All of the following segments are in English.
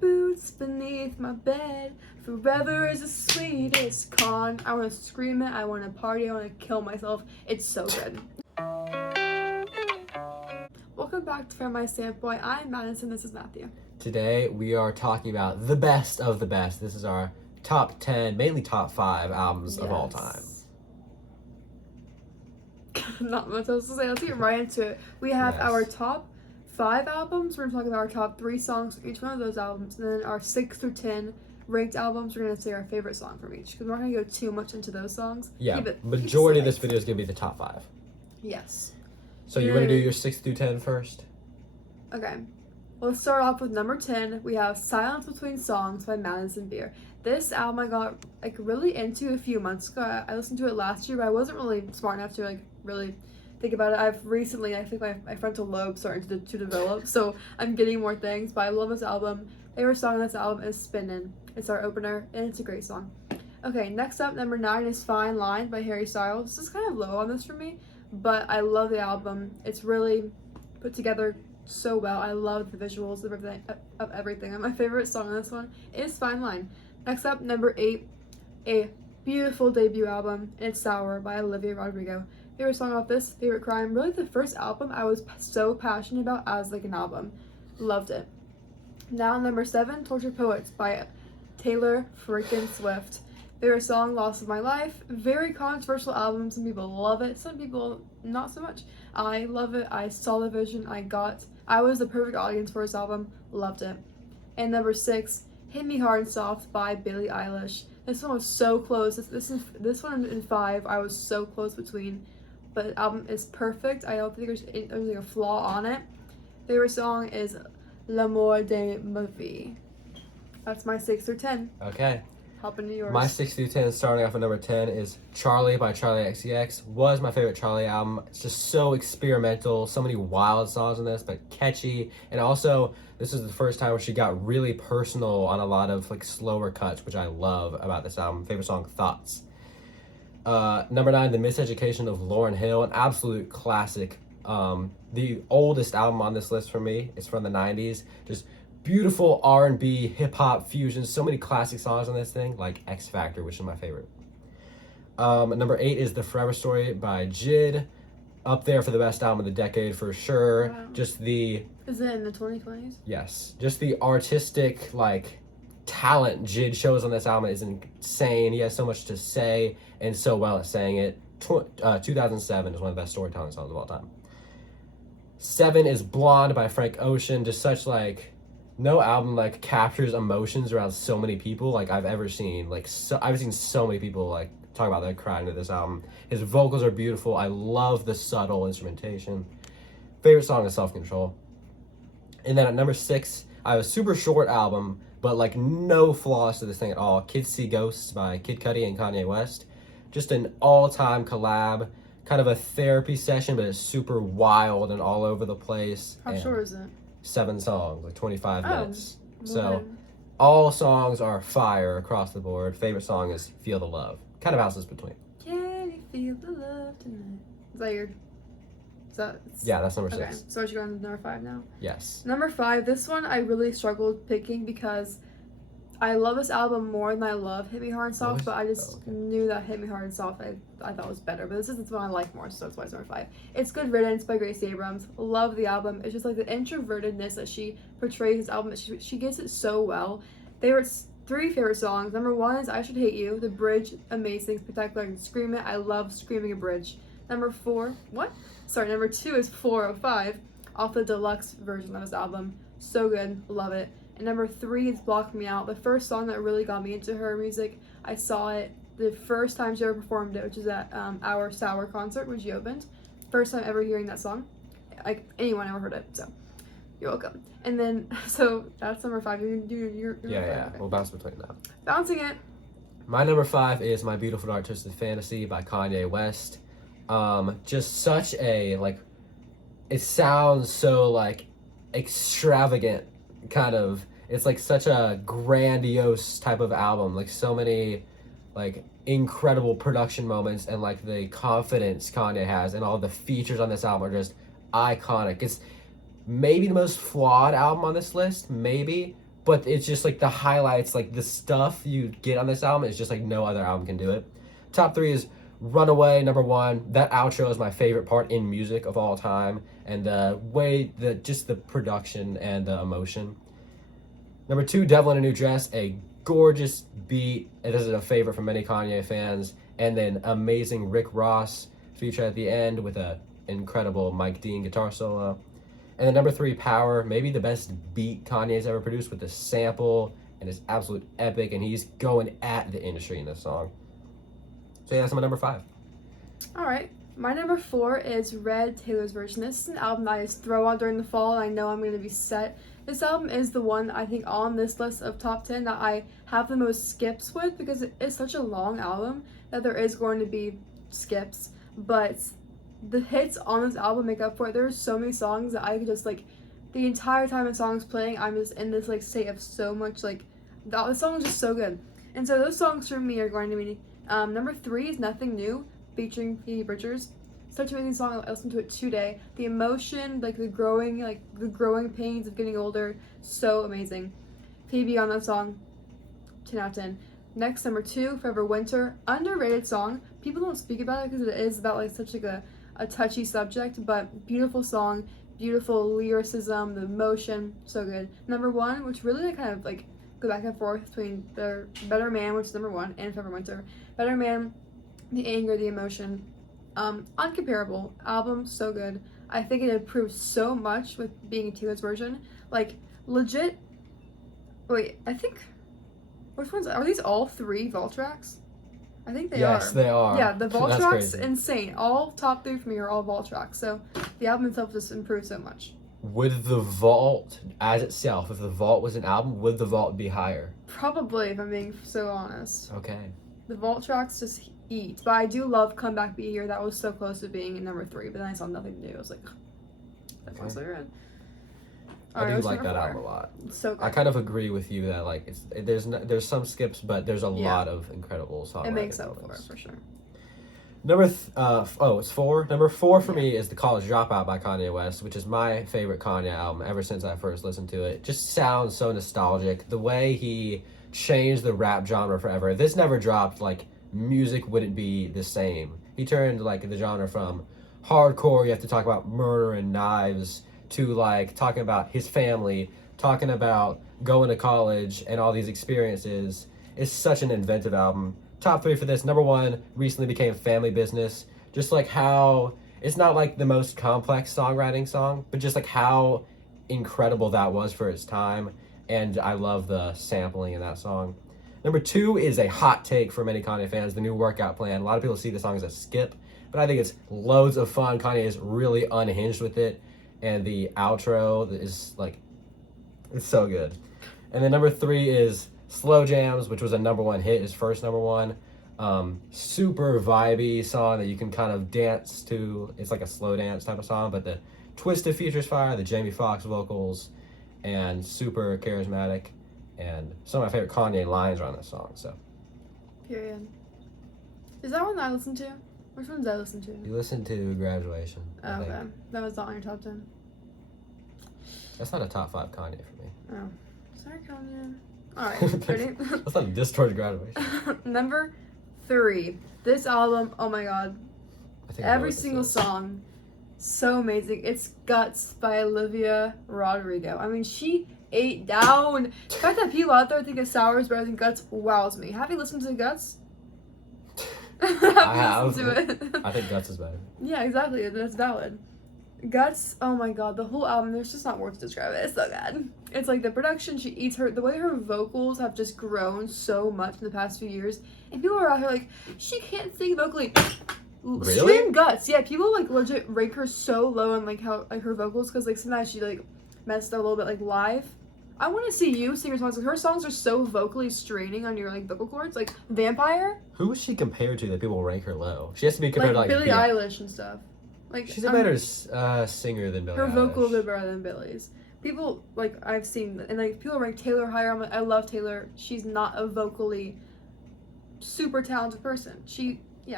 boots beneath my bed. Forever is the sweetest con. I want to scream it. I want to party. I want to kill myself. It's so good. Welcome back to From My Standpoint. I'm Madison. This is Matthew. Today we are talking about the best of the best. This is our top 10, mainly top 5 albums of all time. Not much else to say. Let's get right into it. We have our top 5 albums. We're going to talk about our top 3 songs from each one of those albums. And then our 6 through 10 ranked albums, we're going to say our favorite song from each. Because we're not going to go too much into those songs. Yeah, majority of this video is going to be the top 5. Yes. So you want to do your 6 through 10 first? Okay. Well, let's start off with number 10. We have Silence Between Songs by Madison Beer. This album I got really into a few months ago. I listened to it last year, but I wasn't really smart enough to really think about it. I think my frontal lobe starting to develop, so I'm getting more things, but I love this album. Favorite song on this album is Spinnin'. It's our opener, and it's a great song. Okay, next up, number 9 is Fine Line by Harry Styles. This is kind of low on this for me, but I love the album. It's really put together so well. I love the visuals of everything. And my favorite song on this one is Fine Line. Next up, number 8, a beautiful debut album. It's Sour by Olivia Rodrigo. Favorite song off this, favorite crime. Really the first album I was so passionate about as an album. Loved it. Now number 7, Tortured Poets by Taylor freaking Swift. Favorite song, Loss of My Life. Very controversial album. Some people love it. Some people not so much. I love it. I saw the vision. I was the perfect audience for this album. Loved it. And number 6, Hit Me Hard and Soft by Billie Eilish. This one was so close. This one in 5, I was so close between. But the album is perfect. I don't think there's a flaw on it. Favorite song is L'amour de ma vie. That's my 6 through 10. Okay. Hop into yours. My 6 through 10, starting off at number 10, is Charlie by Charli XCX. Was my favorite Charlie album. It's just so experimental. So many wild songs on this, but catchy. And also, this is the first time where she got really personal on a lot of slower cuts, which I love about this album. Favorite song, Thoughts. Number 9, The Miseducation of Lauryn Hill, an absolute classic. The oldest album on this list for me is from the 90s. Just beautiful R&B, hip-hop fusion. So many classic songs on this thing, like X Factor, which is my favorite. Number 8 is The Forever Story by JID. Up there for the best album of the decade for sure. Wow. Is it in the 2020s? Yes. Just the artistic, talent JID shows on this album is insane. He has so much to say and so well at saying it. 2007 is one of the best storytelling songs of all time. 7 is Blonde by Frank Ocean. Just such no album captures emotions around so many people I've ever seen. I've seen so many people talk about that crying to this album. His vocals are beautiful. I love the subtle instrumentation. Favorite song is Self Control. And then at number 6, I have a super short album, but no flaws to this thing at all. Kids See Ghosts by Kid Cudi and Kanye West. Just an all-time collab. Kind of a therapy session, but it's super wild and all over the place. How short is it? 7 songs, 25 minutes. Well So all songs are fire across the board. Favorite song is Feel the Love. Kind of bounces between. Can you feel the love tonight? Is that your... Yeah, that's number 6. Okay, so we're going to number 5 now? Yes. Number 5, this one I really struggled picking because I love this album more than I love Hit Me Hard and Soft, but I just knew that Hit Me Hard and Soft I thought was better. But this is the one I like more, so that's why it's number 5. It's Good Riddance by Grace Abrams. Love the album. It's just the introvertedness that she portrays this album. She gets it so well. 3 favorite songs. Number 1 is I Should Hate You. The bridge, amazing, spectacular, and Scream It. I love screaming a bridge. Number 2 is 405 off the deluxe version of this album. So good. Love it. And number 3 is Block Me Out, the first song that really got me into her music. I saw it the first time she ever performed it, which is at our Sour concert when she opened. First time ever hearing that song. Anyone ever heard it, so you're welcome. And then, so that's number 5. You can do your Yeah. Okay. We'll bounce between now. Bouncing it. My number 5 is My Beautiful Dark Twisted Fantasy by Kanye West. Just such a, it sounds so, extravagant, kind of. It's, such a grandiose type of album. So many, incredible production moments and, the confidence Kanye has and all the features on this album are just iconic. It's maybe the most flawed album on this list, maybe, but it's just like the highlights, like the stuff you get on this album is just like no other album can do it. Top 3 is Runaway, number 1. That outro is my favorite part in music of all time, and the way just the production and the emotion. Number 2, Devil in a New Dress, a gorgeous beat. It is a favorite for many Kanye fans, and then amazing Rick Ross feature at the end with a incredible Mike Dean guitar solo. And then number 3, Power, maybe the best beat Kanye's ever produced with the sample, and it's absolute epic, and he's going at the industry in this song. So yeah, that's my number 5. All right. My number 4 is Red, Taylor's version. This is an album that I just throw on during the fall, and I know I'm going to be set. This album is the one I think on this list of top 10 that I have the most skips with, because it is such a long album that there is going to be skips. But the hits on this album make up for it. There are so many songs that I could just like, the entire time a song's playing, I'm just in this like state of so much like, the song is just so good. And so those songs for me are going to be number 3 is Nothing New, featuring Phoebe Bridgers. Such an amazing song. I listened to it today. The emotion, like the growing pains of getting older, so amazing. Phoebe on that song, 10 out of 10. Next, number 2, Forever Winter, underrated song. People don't speak about it because it is about like such like a touchy subject, but beautiful song, beautiful lyricism, the emotion, so good. Number 1, which really like, kind of like go back and forth between the Better Man, which is number 1, and Forever Winter. Better Man, the anger, the emotion, uncomparable album, so good. I think it improved so much with being Taylor's version. Like legit. Wait, I think which ones are these? All 3 vault tracks? I think they are. Yes, they are. Yeah, the vault That's tracks, crazy. insane. All top 3 for me are all vault tracks. So the album itself just improved so much. Would the vault as itself, if the vault was an album, would the vault be higher? Probably, if I'm being so honest. Okay. The vault tracks just eat. But I do love Come Back Be Here. That was so close to being in number 3, but then I saw Nothing New. I was like, that's Okay. so good. I do like that album a lot. So good. I kind of agree with you that like there's some skips, but there's a Yeah. lot of incredible songwriting. It makes up for it, moments. for sure. It's 4. Number 4 for me is The College Dropout by Kanye West, which is my favorite Kanye album ever since I first listened to it. Just sounds so nostalgic. The way he changed the rap genre forever. If this never dropped, like music wouldn't be the same. He turned like the genre from hardcore, you have to talk about murder and knives, to like talking about his family, talking about going to college and all these experiences. It's such an inventive album. Top 3 for this. Number 1 recently became Family Business. Just like how it's not like the most complex songwriting song, but just like how incredible that was for its time. And I love the sampling in that song. Number 2 is a hot take for many Kanye fans, The New Workout Plan. A lot of people see the song as a skip, but I think it's loads of fun. Kanye is really unhinged with it, and the outro is like, it's so good. And then number 3 is Slow Jams, which was a number 1 hit, his first number 1. Super vibey song that you can kind of dance to. It's like a slow dance type of song, but the Twisted features fire, the Jamie Foxx vocals, and super charismatic. And some of my favorite Kanye lines are on this song. So Period. Is that one that I listened to? Which one did I listen to? you listen to Graduation. I Oh, think. okay. That was not on your top 10. That's not a top 5 Kanye for me. Oh. Sorry, Kanye. Alright, ready? That's not a diss towards Graduation. Number 3. This album, oh my god. I think I know Every what this single is. song, so amazing. It's Guts by Olivia Rodrigo. I mean, she ate down. The fact that people out there think of Sour is better than Guts wows me. Have you listened to Guts? Have you have. listened to it? I think Guts is better. Yeah, exactly. That's valid. Guts, oh my god, the whole album, there's just not words to describe it. It's so good. It's like the production, she eats her, the way her vocals have just grown so much in the past few years. And people are out here like, she can't sing vocally. Really? Stream Guts. Yeah, people like legit rank her so low on like how, like her vocals, because like sometimes she like messed up a little bit like live. I want to see you sing her songs, because her songs are so vocally straining on your like vocal cords. Like Vampire. Who is she compared to that people rank her low? She has to be compared Like to Billie Beyonce. Eilish and stuff. Like She's a better singer than Billie her Eilish. vocals are better than Billie's. People like I've seen, and like people rank Taylor higher. I'm like, I love Taylor. She's not a vocally super talented person.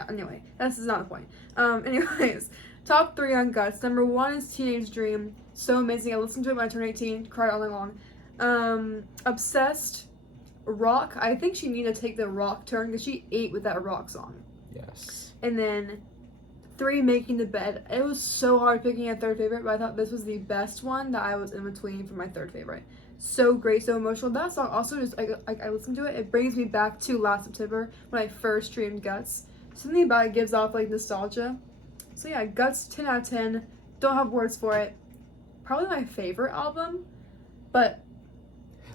Anyway, that's not the point. Anyways, top 3 on Guts. Number 1 is Teenage Dream. So amazing. I listened to it when I turned 18. Cried all night long. Obsessed, Rock. I think she needed to take the rock turn because she ate with that rock song. Yes. And then 3, Making the Bed. It was so hard picking a third favorite, but I thought this was the best one that I was in between for my third favorite. So great, so emotional. That song also just, I listen to it, it brings me back to last September when I first streamed Guts. Something about it gives off like nostalgia. So yeah, Guts, 10 out of 10. Don't have words for it. Probably my favorite album, but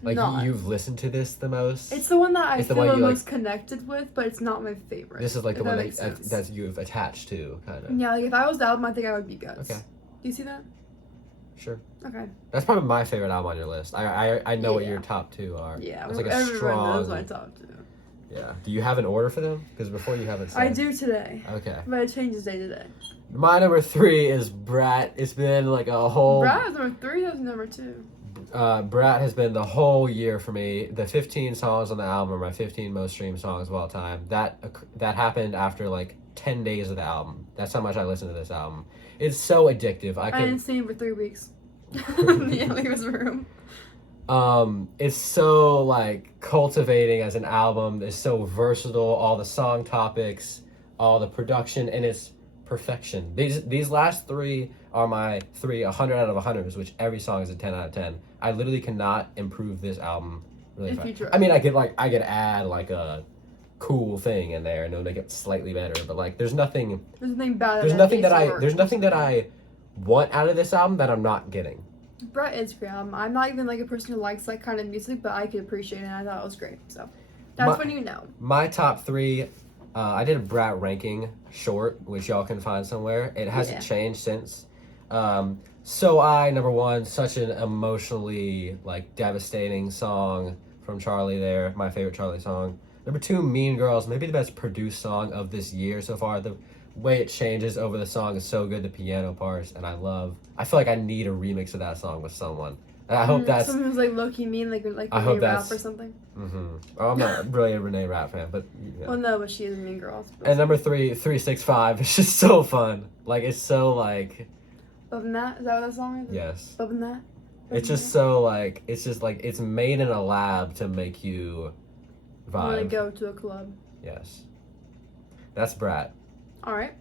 Like not. you've listened to this the most. It's the one that I It's the feel one the you, most connected with, but it's not my favorite. This is like the if one makes that sense. that you've attached to, kind of. Yeah, like if I was the album, I think I would be Guts. Okay. Do you see that? Sure. Okay. That's probably my favorite album on your list. I know what Yeah. your top 2 are. Yeah, It's like a everyone knows strong. my top 2. Yeah. Do you have an order for them? Because before you haven't said. I do today, Okay. but it changes day to day. My number 3 is Brat. It's been like a whole. Brad was number 3. That was number 2. Brat has been the whole year for me. The 15 songs on the album are my 15 most streamed songs of all time. That happened after like 10 days of the album. That's how much I listened to this album. It's so addictive. I didn't see him for 3 weeks. Yeah, leave his room. It's so like cultivating as an album. It's so versatile. All the song topics, all the production, and it's perfection. These last 3 are my 3 100 out of 100s, which every song is a 10 out of 10. I literally cannot improve this album really In fast. future I mean, I could add like a cool thing in there and it'll make it slightly better, but like there's nothing There's nothing bad. there's nothing that I want out of this album that I'm not getting. Brett is great. I'm not even like a person who likes that kind of music, but I could appreciate it, and I thought it was great. So that's when you know. My top 3, I did a Brat ranking short, which y'all can find somewhere. It hasn't changed since. So number 1, such an emotionally like devastating song from Charlie there, my favorite Charlie song. Number 2, Mean Girls, maybe the best produced song of this year so far. The way it changes over the song is so good, the piano parts, and I feel like I need a remix of that song with someone. And I hope that's. Someone who's like low-key mean, like I hope Renee Rapp that's- or something. Oh, I'm not really a Renee Rapp fan, but. Yeah. Well, no, but she is a Mean Girl. And number 3, 365. It's just so fun. Like, it's so like. Above than that, is that what that song is? Yes. Above than that. It's just so like. It's just like it's made in a lab to make you I want to vibe. go to a club. Yes. That's Brat. All right.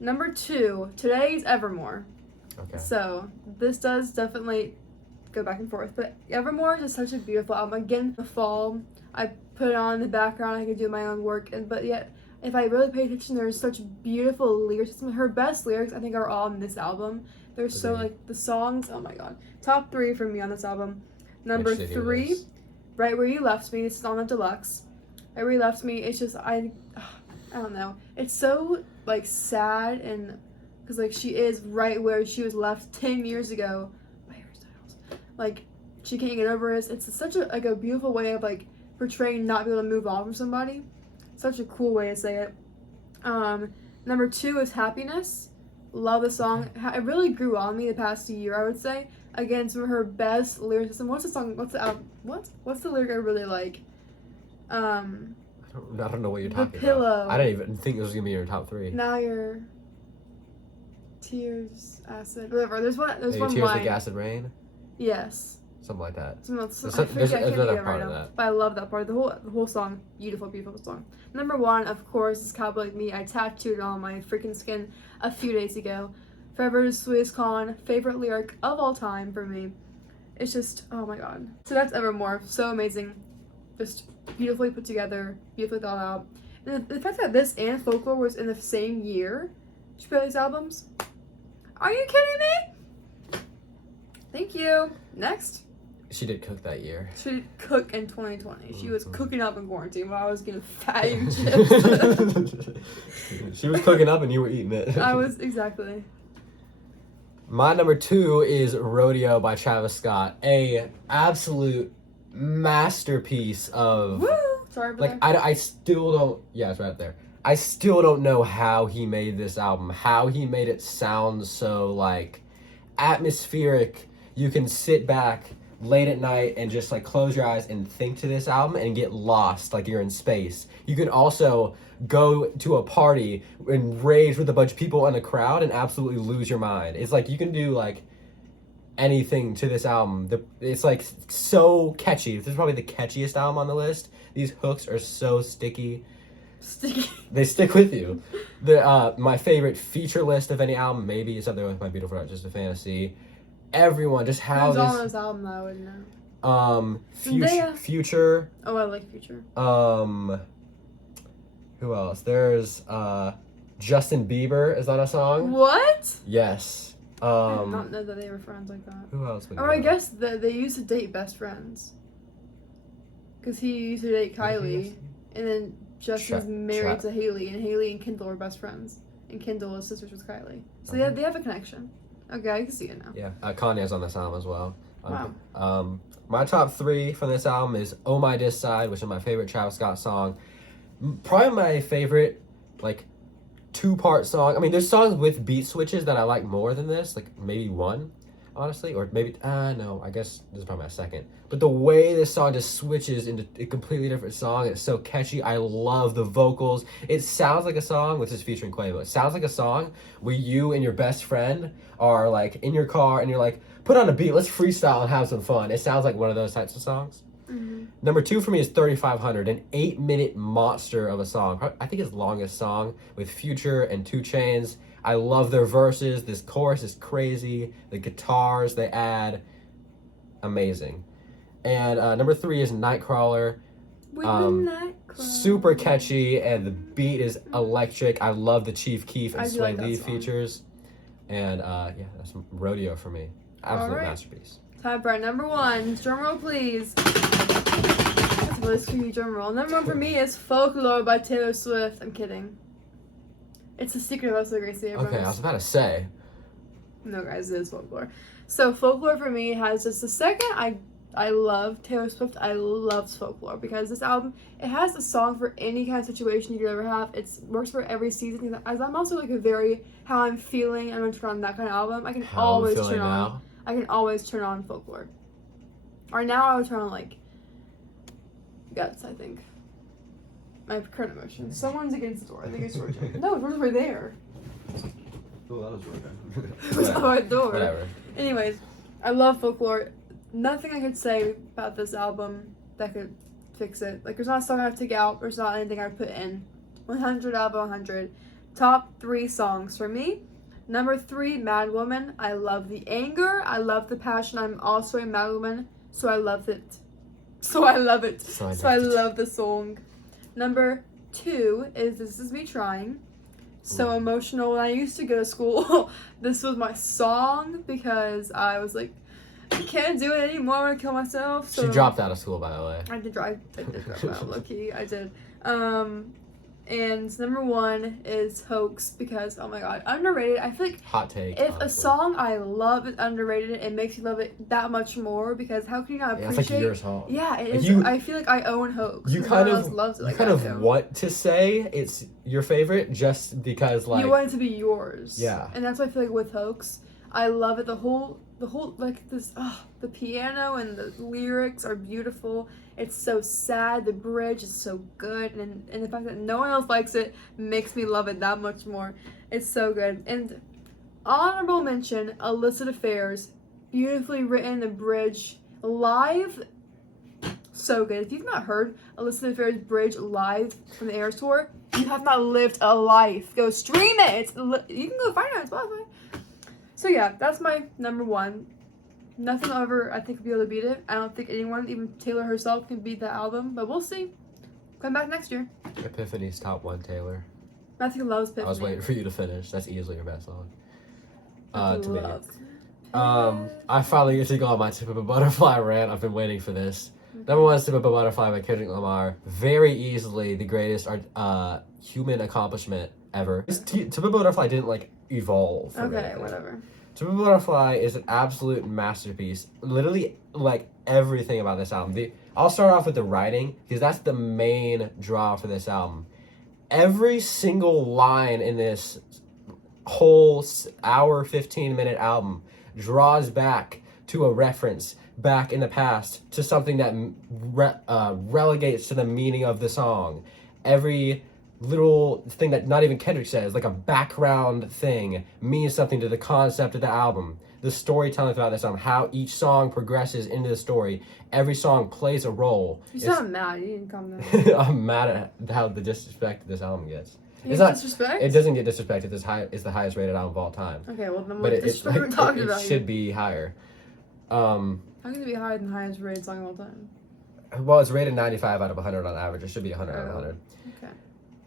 Number 2, today's Evermore. Okay. So this does definitely go back and forth, but Evermore is just such a beautiful album. Again, the fall, I put it on in the background. I could do my own work, but yet if I really pay attention, there's such beautiful lyrics. Her best lyrics, I think, are all in this album. They're so Agreed. like the songs. Oh my god, top 3 for me on this album. Number Interested to hear 3, this. Right Where You Left Me. It's on the deluxe. Right Where You Left Me. It's just I don't know. It's so like sad, and because like she is right where she was left 10 years ago by Harry Styles. Like she can't get over it. It's such a like a beautiful way of like portraying not being able to move on from somebody. Such a cool way to say it. Number 2 is Happiness. Love the song. It really grew on me the past year, I would say. Again, some of her best lyricism. What's the song? What's the album? What's the lyric I really like? I don't know what you're The talking Pillow. about. I didn't even think this was gonna be your top 3. Now your tears, acid, whatever. There's one Maybe line. Tears Like Acid Rain, Yes. something like that. There's There's another part of that. But I love that part. The whole song, beautiful, beautiful song. Number 1, of course, is Cowboy Like Me. I tattooed it on my freaking skin a few days ago. Forever the Sweetest Con, favorite lyric of all time for me. It's just, oh my god. So that's Evermore. So amazing. Just beautifully put together, beautifully thought out. And the fact that this and Folklore was in the same year, she put these albums. Are you kidding me? Thank you. Next. She did cook that year. She did cook in 2020. She was Mhm. cooking up in quarantine while I was getting fatty chips. She was cooking up and you were eating it. I was, exactly. My number 2 is Rodeo by Travis Scott. A absolute masterpiece of Woo! Sorry about like that. I still don't. Yeah, it's right there. I still don't know how he made this album. How he made it sound so like atmospheric. You can sit back late at night and just like close your eyes and think to this album and get lost like you're in space. You can also go to a party and rage with a bunch of people in a crowd and absolutely lose your mind. It's like you can do like anything to this album. It's like so catchy. This is probably the catchiest album on the list. These hooks are so sticky. Sticky. They stick with you. My favorite feature list of any album maybe is up there with My Beautiful Dark Twisted Fantasy. Everyone just how Who's on this this album that I wouldn't know? Future. Zendaya. Future. Oh, I like Future. Who else? There's Justin Bieber is on a song. What? Yes. I did not know that they were friends like that. Who else would Or I guess they used to date best friends. Because he used to date Kylie, and then Justin's married to Haley, and Haley and Kendall are best friends. And Kendall is sisters with Kylie. So they have a connection. Okay, I can see it now. Yeah, Kanye's on this album as well. Wow. My top 3 from this album is "Oh My Dis Side," which is my favorite Travis Scott song. Probably my favorite, like, 2-part song. I mean, there's songs with beat switches that I like more than this, like maybe one, honestly, or maybe no. I guess this is probably my second. But the way this song just switches into a completely different song, it's so catchy. I love the vocals. It sounds like a song, which is featuring Quavo. It sounds like a song where you and your best friend are like in your car and you're like, put on a beat, let's freestyle and have some fun. It sounds like one of those types of songs. Mm-hmm. Number 2 for me is 3500, an 8-minute monster of a song. I think his longest song with Future and 2 Chainz. I love their verses. This chorus is crazy. The guitars they add, amazing. And number 3 is Nightcrawler. Super catchy, and the beat is electric. I love the Chief Keef and Sway Lee features. And yeah, that's Rodeo for me. Absolute masterpiece. Time for our number 1. Drum roll, please. That's a really screwy drum roll. Number 1 for me is Folklore by Taylor Swift. I'm kidding. It's The Secret of Us by Gracie Abrams. Okay, I was about to say. No, guys, it is Folklore. So Folklore for me has just the second I love Taylor Swift. I love Folklore because this album, it has a song for any kind of situation you could ever have. It works for every season. As I'm also like a very how I'm feeling, I'm gonna turn on that kind of album. I can always turn on Folklore. Or now I would turn on like Guts, I think. My current emotions. Someone's against the door. I think it's Georgia. No, Georgia's right there. Oh, that was Georgia. It was on my door. Whatever. Anyways, I love Folklore. Nothing I could say about this album that could fix it. Like, there's not a song I have to take out. There's not anything I would put in. 100 out of 100. Top 3 songs for me. Number 3, Mad Woman. I love the anger. I love the passion. I'm also a mad woman, so I love it. So I love it. So I love the song. Number 2 is This Is Me Trying. So emotional. When I used to go to school, this was my song because I was like, I can't do it anymore. I want to kill myself. So She dropped out of school, by the way. I did drop out, low key. I did. And number 1 is Hoax because, oh my god, underrated. I feel like Hot take. if honestly. a song I love is underrated, it makes you love it that much more because how can you not appreciate? It's like your song. Yeah, it Like is. I feel like I own Hoax. You No kind one of, else loves it like you kind I of do. want to say it's your favorite just because, like, You want it to be yours. Yeah. And that's what I feel like with Hoax. I love it. The whole like this. The piano and the lyrics are beautiful. It's so sad. The bridge is so good, and the fact that no one else likes it makes me love it that much more. It's so good. And honorable mention: Illicit Affairs, beautifully written. The bridge live, so good. If you've not heard Illicit Affairs bridge live from the Eras Tour, you have not lived a life. Go stream it. You can go find it on Spotify. So yeah, that's my number 1. Nothing will ever, I think, will be able to beat it. I don't think anyone, even Taylor herself, can beat that album. But we'll see. Come back next year. Epiphany's top 1, Taylor. Matthew loves Epiphany. I was waiting for you to finish. That's easily your best song. Matthew To me. loves I finally get to go on my Tip of a Butterfly rant. I've been waiting for this. Number 1 is Tip of a Butterfly by Kendrick Lamar. Very easily the greatest human accomplishment ever. Tip of a Butterfly didn't, like, evolve. Okay, whatever. Tip of a Butterfly is an absolute masterpiece. Literally, like, everything about this album. I'll start off with the writing, because that's the main draw for this album. Every single line in this whole hour, 15-minute album draws back to a reference back in the past to something that relegates to the meaning of the song. Every little thing that not even Kendrick says, like a background thing, means something to the concept of the album. The storytelling throughout this album, how each song progresses into the story. Every song plays a role. You sound mad. You didn't calm down. I'm mad at how the disrespect this album gets. You It's not. disrespect? It doesn't get disrespected. It's the highest rated album of all time. Okay, well then But what it's disrespect like, we're talking it about should here? be higher. How can it be higher than the highest rated song of all time? Well, it's rated 95 out of 100 on average. It should be 100 out of 100. Okay.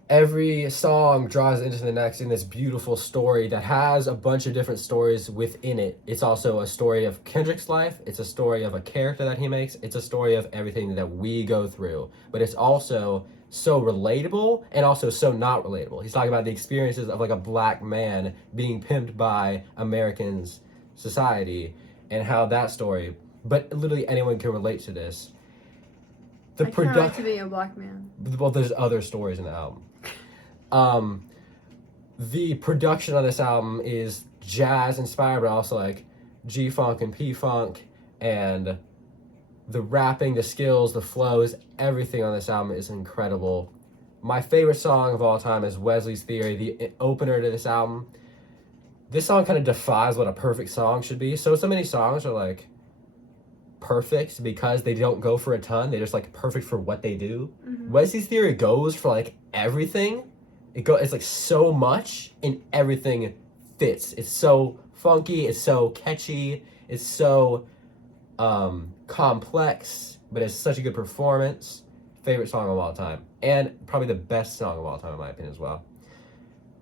Every song draws into the next in this beautiful story that has a bunch of different stories within it. It's also a story of Kendrick's life. It's a story of a character that he makes. It's a story of everything that we go through. But it's also so relatable and also so not relatable. He's talking about the experiences of like a black man being pimped by Americans' society and how that story, but literally anyone can relate to this. I can't relate to being a black man. Well, there's other stories in the album. The production on this album is jazz inspired, but also like G-Funk and P-Funk, and the rapping, the skills, the flows, everything on this album is incredible. My favorite song of all time is Wesley's Theory, the opener to this album. This song kind of defies what a perfect song should be. So many songs are like perfect because they don't go for a ton. They're just like perfect for what they do. Mm-hmm. Wesley's Theory goes for like everything. It's like so much and everything fits. It's so funky, it's so catchy, it's so complex, but it's such a good performance. Favorite song of all time. And probably the best song of all time in my opinion as well.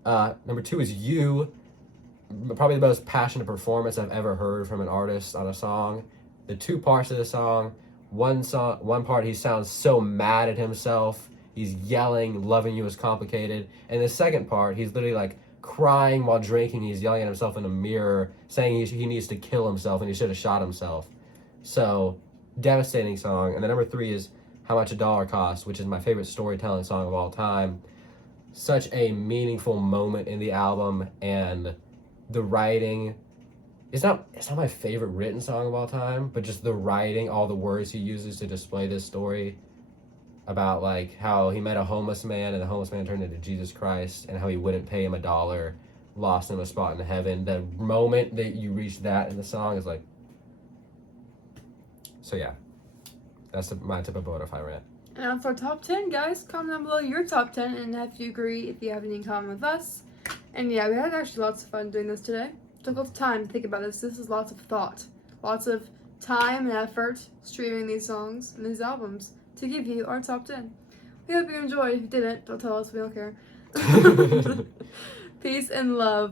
Number 2 is You. Probably the most passionate performance I've ever heard from an artist on a song. The 2 parts of the song, one part he sounds so mad at himself. He's yelling, loving you is complicated. And the second part, he's literally like crying while drinking. He's yelling at himself in a mirror, saying he needs to kill himself and he should have shot himself. So, devastating song. And then number 3 is How Much a Dollar Costs, which is my favorite storytelling song of all time. Such a meaningful moment in the album, and the writing. It's not my favorite written song of all time, but just the writing, all the words he uses to display this story about like how he met a homeless man and the homeless man turned into Jesus Christ and how he wouldn't pay him $1, lost him a spot in heaven. The moment that you reach that in the song is like, so yeah, that's my tip of butterfly rant. And that's our top 10, guys. Comment down below your top 10 and if you agree, if you have any in common with us. And yeah, we had actually lots of fun doing this today. Took lots of time to think about this. This is lots of thought. Lots of time and effort streaming these songs and these albums to give you our top 10. We hope you enjoyed. If you didn't, don't tell us. We don't care. Peace and love.